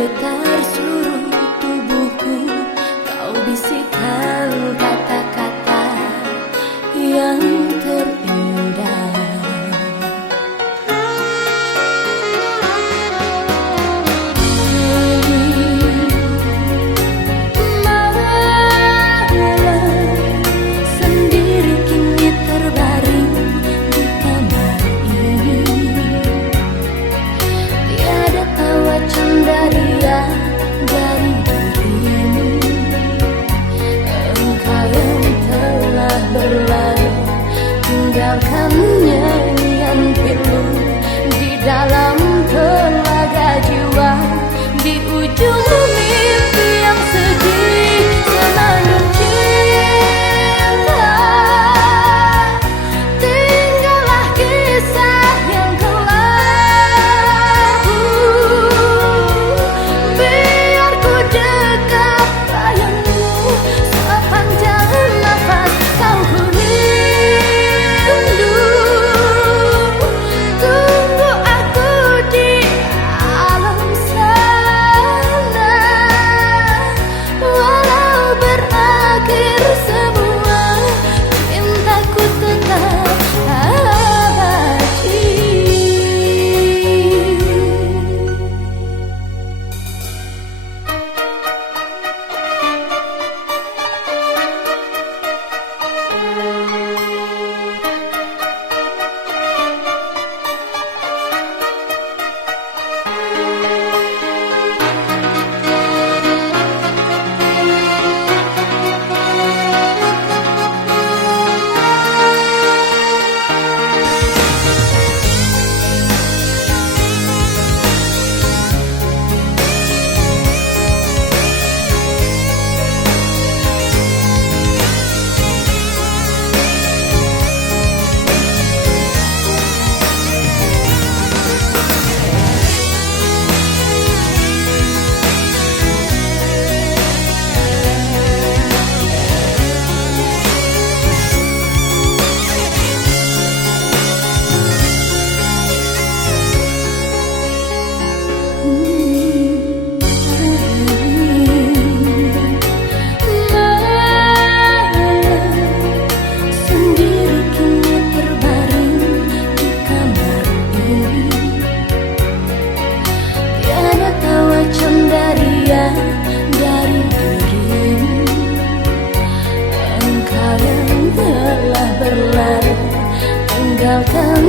Menggetar seluruh tubuhku, kau bisikkan kata-kata yang terindah. Sendiri kini terbaring di kamar ini, tiada tawa cendaria dari dirimu. Engkau yang telah berlalu, tinggalkan nyanyian pilu di dalam telaga jiwa. Di ujung mimpi yang sedih, senandung cinta, tinggallah kisah yang kelabu. Biar ku dekat bayangmu sepanjang nafas, kau ku rindu. Tunggu aku di alam sana, walau berakhir semua, cintaku tetap abadi. Sendiri kini terbaring di kamar ini, tiada tawa cendaria dari dirimu. Engkau yang telah berlalu, tinggalkan